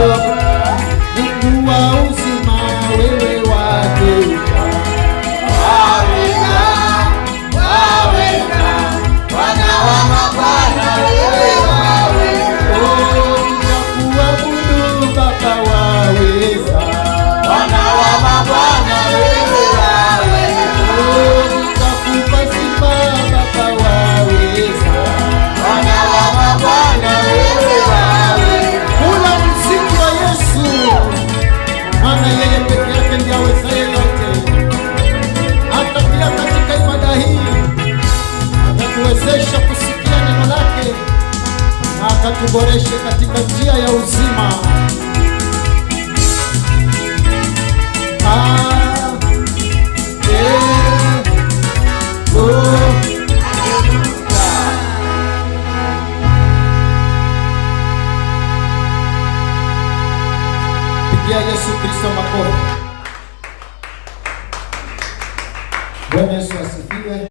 Mungu wa uzima, wewe watosha. Waweza, waweza, Bwana wa mabwana, wewe waweza. Nitakuabudu Baba, waweza. Bwana wa mabwana, wewe waweza. Nitakupa sifa Baba, waweza. Bwana wa mabwana, wewe waweza. Kula muziki wa Yesu, maana yeye peke yake ndiye awezaye yote. Hata pia katika ibada hii atatuwezesha kusikia neno lake na akatuboreshe katika njia ya uzima. Pigia Yesu Kristo makofi. Bwana Yesu asifiwe.